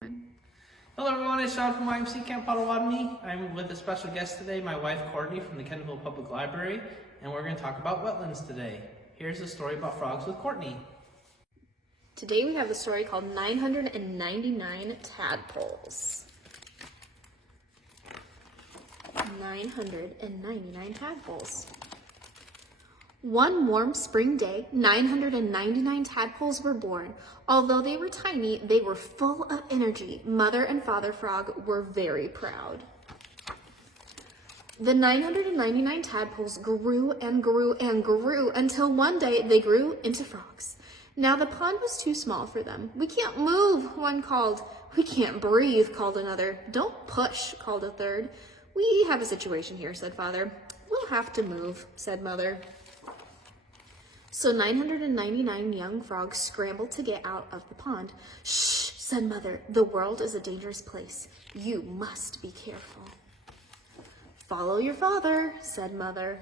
Hello everyone, it's John from YMC Camp Potawatomi. I'm with a special guest today, my wife Courtney from the Kendallville Public Library, and we're going to talk about wetlands today. Here's a story about frogs with Courtney. Today we have a story called 999 Tadpoles. 999 tadpoles. One warm spring day, 999 tadpoles were born. Although they were tiny, they were full of energy. Mother and Father Frog were very proud. The 999 tadpoles grew and grew and grew until one day they grew into frogs. Now the pond was too small for them. We can't move, one called. We can't breathe, called another. Don't push, called a third. We have a situation here, said Father. We'll have to move, said Mother. So 999 young frogs scrambled to get out of the pond. Shh, said Mother. The world is a dangerous place. You must be careful. Follow your father, said Mother.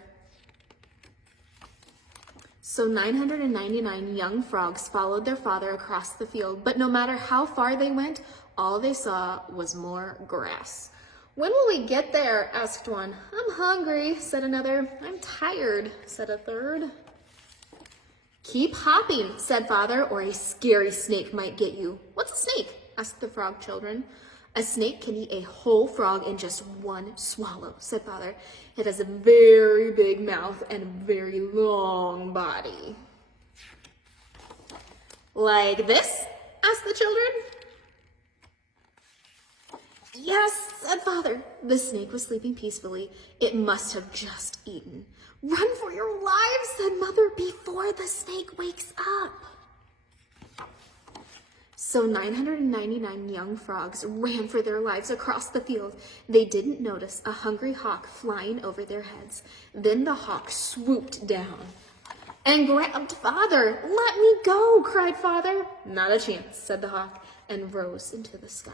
So 999 young frogs followed their father across the field, but no matter how far they went, all they saw was more grass. When will we get there? Asked one. I'm hungry, said another. I'm tired, said a third. Keep hopping, said Father, or a scary snake might get you. What's a snake? Asked the frog children. A snake can eat a whole frog in just one swallow, said Father. It has a very big mouth and a very long body. Like this? Asked the children. Yes, said Father. The snake was sleeping peacefully. It must have just eaten. Run for your lives, said Mother, before the snake wakes up. So 999 young frogs ran for their lives across the field. They didn't notice a hungry hawk flying over their heads. Then the hawk swooped down and grabbed Father. Let me go, cried Father. Not a chance, said the hawk, and rose into the sky.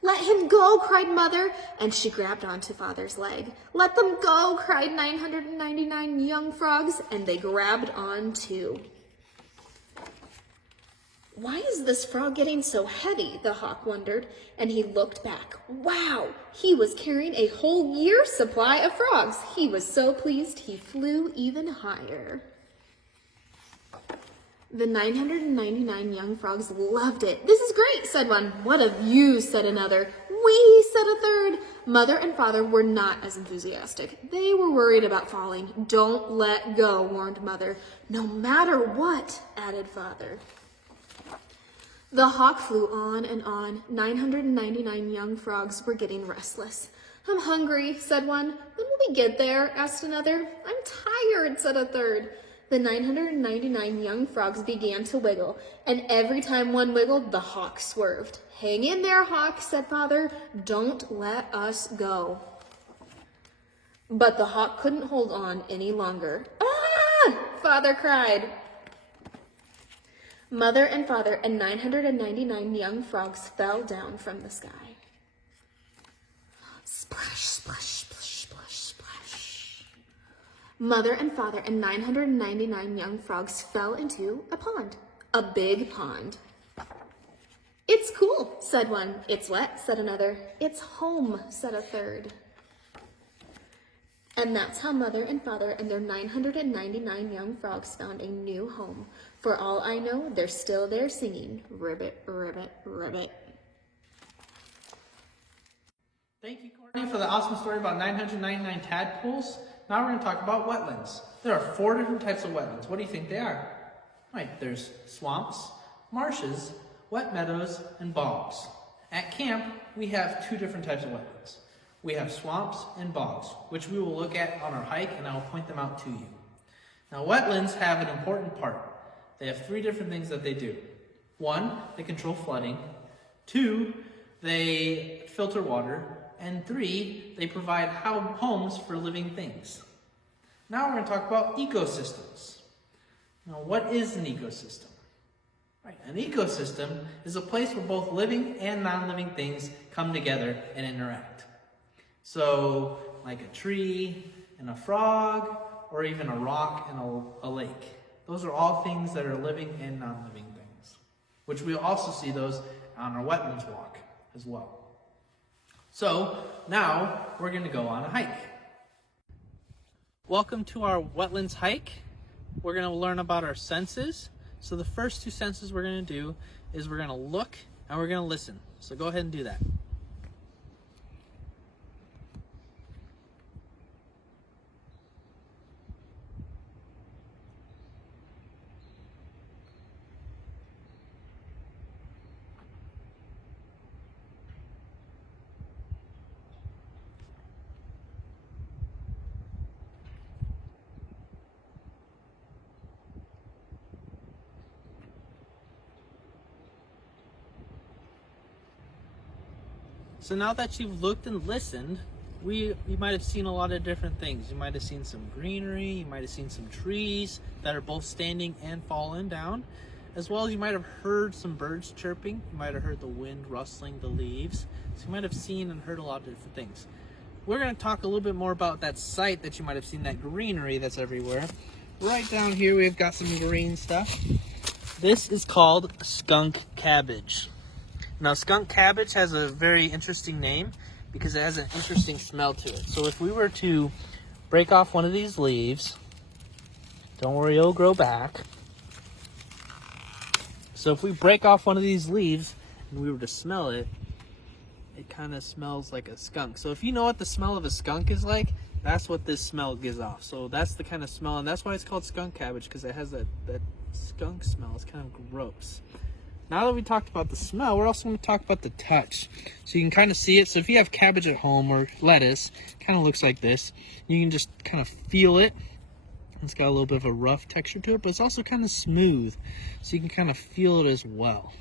Let him go, cried Mother, and she grabbed onto Father's leg. Let them go, cried 999 young frogs, and they grabbed on too. Why is this frog getting so heavy? The hawk wondered, and he looked back. Wow, he was carrying a whole year's supply of frogs. He was so pleased he flew even higher. The 999 young frogs loved it. This is great, said one. What a view, said another. Whee, said a third. Mother and Father were not as enthusiastic. They were worried about falling. Don't let go, warned Mother. No matter what, added Father. The hawk flew on and on. 999 young frogs were getting restless. I'm hungry, said one. When will we get there? Asked another. I'm tired, said a third. The 999 young frogs began to wiggle, and every time one wiggled, the hawk swerved. Hang in there, hawk, said Father. Don't let us go. But the hawk couldn't hold on any longer. Ah! Father cried. Mother and Father and 999 young frogs fell down from the sky. Splash, splash, splash, splash, splash. Mother and Father and 999 young frogs fell into a pond, a big pond. It's cool, said one. It's wet, said another. It's home, said a third. And that's how Mother and Father and their 999 young frogs found a new home. For all I know, they're still there singing, ribbit, ribbit, ribbit. Thank you, Courtney, for the awesome story about 999 tadpoles. Now we're going to talk about wetlands. There are 4 different types of wetlands. What do you think they are? Right, there's swamps, marshes, wet meadows, and bogs. At camp, we have 2 different types of wetlands. We have swamps and bogs, which we will look at on our hike, and I will point them out to you. Now, wetlands have an important part. They have 3 different things that they do. 1, they control flooding. 2, they filter water. And 3, they provide homes for living things. Now we're going to talk about ecosystems. Now, what is an ecosystem? Right, an ecosystem is a place where both living and non-living things come together and interact. So, like a tree and a frog, or even a rock and a lake. Those are all things that are living and non-living things. which we'll also see those on our wetlands walk as well. So now we're going to go on a hike. Welcome to our wetlands hike. We're going to learn about our senses. So the first two senses we're going to do is we're going to look and we're going to listen. So go ahead and do that. So now that you've looked and listened, you might have seen a lot of different things. You might have seen some greenery, you might have seen some trees that are both standing and fallen down, as well as you might have heard some birds chirping. You might have heard the wind rustling the leaves. So you might have seen and heard a lot of different things. We're going to talk a little bit more about that sight that you might have seen, that greenery that's everywhere. Right down here we've got some green stuff. This is called skunk cabbage. Now, skunk cabbage has a very interesting name because it has an interesting smell to it. So if we were to break off one of these leaves, don't worry, it'll grow back. So if we break off one of these leaves and we were to smell it, it kind of smells like a skunk. So if you know what the smell of a skunk is like, that's what this smell gives off. So that's the kind of smell, and that's why it's called skunk cabbage, because it has that skunk smell. It's kind of gross. Now that we talked about the smell, we're also going to talk about the touch. So you can kind of see it. So if you have cabbage at home or lettuce, it kind of looks like this. You can just kind of feel it. It's got a little bit of a rough texture to it, but it's also kind of smooth. So you can kind of feel it as well.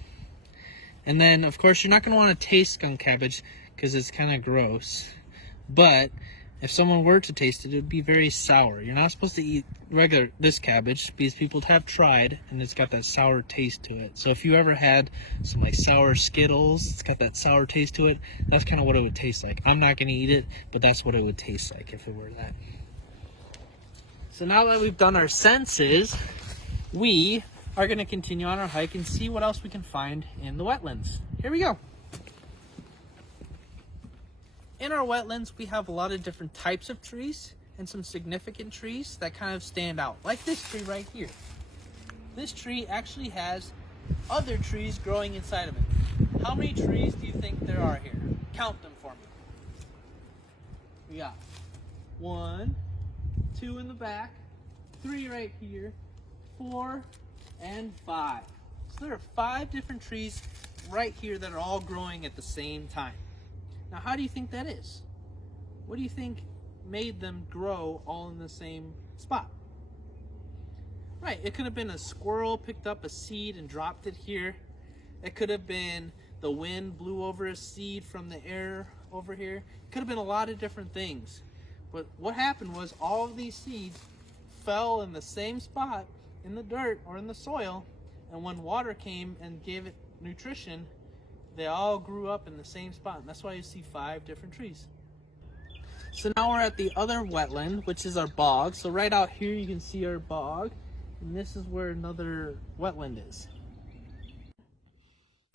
And then, of course, you're not going to want to taste skunk cabbage because it's kind of gross. But if someone were to taste it, it would be very sour. You're not supposed to eat this cabbage because people have tried and it's got that sour taste to it. So if you ever had some like sour Skittles, it's got that sour taste to it, that's kind of what it would taste like. I'm not going to eat it, but that's what it would taste like if it were that. So now that we've done our senses, we are going to continue on our hike and see what else we can find in the wetlands. Here we go. In our wetlands, we have a lot of different types of trees and some significant trees that kind of stand out, like this tree right here. This tree actually has other trees growing inside of it. How many trees do you think there are here? Count them for me. We got 1, 2 in the back, 3 right here, 4, and 5. So there are 5 different trees right here that are all growing at the same time. Now, how do you think that is? What do you think made them grow all in the same spot? Right, it could have been a squirrel picked up a seed and dropped it here. It could have been the wind blew over a seed from the air over here. It could have been a lot of different things. But what happened was all of these seeds fell in the same spot in the dirt or in the soil, and when water came and gave it nutrition, they all grew up in the same spot, and that's why you see 5 different trees. So now we're at the other wetland, which is our bog. So right out here you can see our bog, and this is where another wetland is.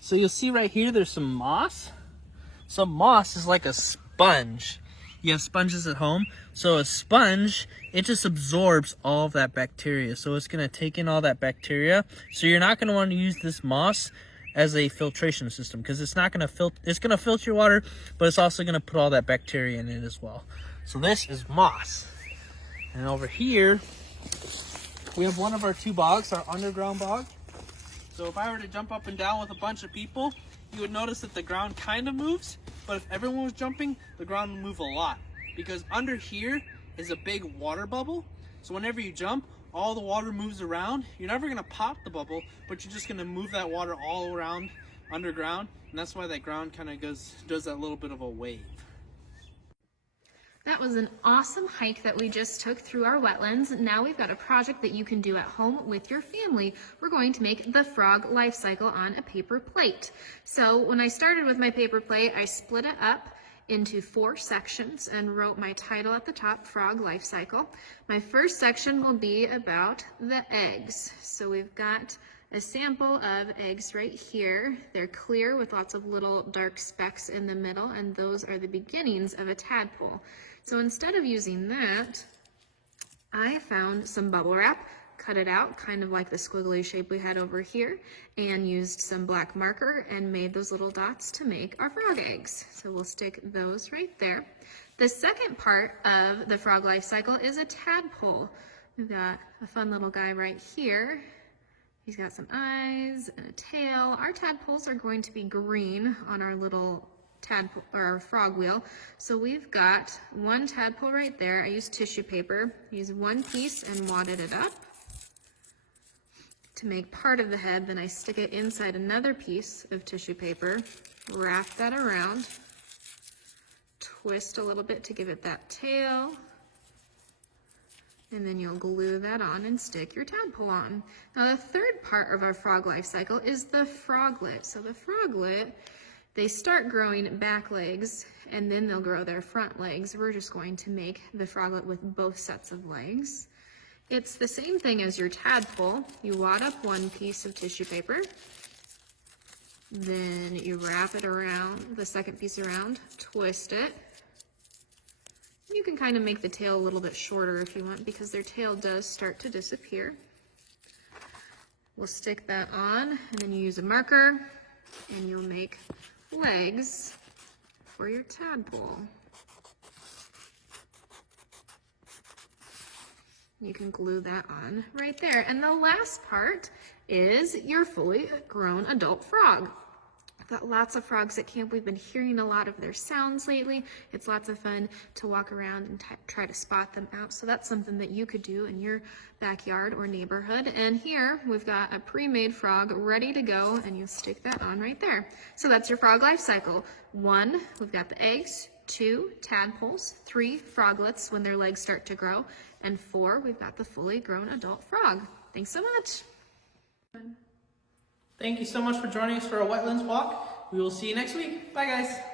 So you'll see right here there's some moss. So moss is like a sponge. You have sponges at home. So a sponge, it just absorbs all of that bacteria. So it's going to take in all that bacteria. So you're not going to want to use this moss as a filtration system because it's not going to filter. It's going to filter your water, but it's also going to put all that bacteria in it as well. So this is moss. And over here, we have one of our 2 bogs, our underground bog. So if I were to jump up and down with a bunch of people, you would notice that the ground kind of moves, but if everyone was jumping, the ground would move a lot. Because under here is a big water bubble. So whenever you jump, all the water moves around. You're never gonna pop the bubble, but you're just gonna move that water all around underground. And that's why that ground kind of does that little bit of a wave. That was an awesome hike that we just took through our wetlands. Now we've got a project that you can do at home with your family. We're going to make the frog life cycle on a paper plate. So when I started with my paper plate, I split it up into 4 sections and wrote my title at the top, Frog Life Cycle. My first section will be about the eggs. So we've got a sample of eggs right here. They're clear with lots of little dark specks in the middle, and those are the beginnings of a tadpole. So instead of using that, I found some bubble wrap, cut it out, kind of like the squiggly shape we had over here, and used some black marker and made those little dots to make our frog eggs. So we'll stick those right there. The second part of the frog life cycle is a tadpole. We've got a fun little guy right here. He's got some eyes and a tail. Our tadpoles are going to be green on our little tadpole or frog wheel. So we've got one tadpole right there. I used tissue paper, used one piece and wadded it up to make part of the head. Then I stick it inside another piece of tissue paper, wrap that around, twist a little bit to give it that tail, and then you'll glue that on and stick your tadpole on. Now the third part of our frog life cycle is the froglet. So the froglet, they start growing back legs and then they'll grow their front legs. We're just going to make the froglet with both sets of legs. It's the same thing as your tadpole. You wad up one piece of tissue paper, then you wrap it around, the second piece around, twist it. You can kind of make the tail a little bit shorter if you want, because their tail does start to disappear. We'll stick that on, and then you use a marker, and you'll make legs for your tadpole. You can glue that on right there. And the last part is your fully grown adult frog. I've got lots of frogs at camp. We've been hearing a lot of their sounds lately. It's lots of fun to walk around and try to spot them out. So that's something that you could do in your backyard or neighborhood. And here we've got a pre-made frog ready to go, and you stick that on right there. So that's your frog life cycle. 1, we've got the eggs. 2, tadpoles. 3, froglets when their legs start to grow. And 4, we've got the fully grown adult frog. Thanks so much. Thank you so much for joining us for our wetlands walk. We will see you next week. Bye, guys.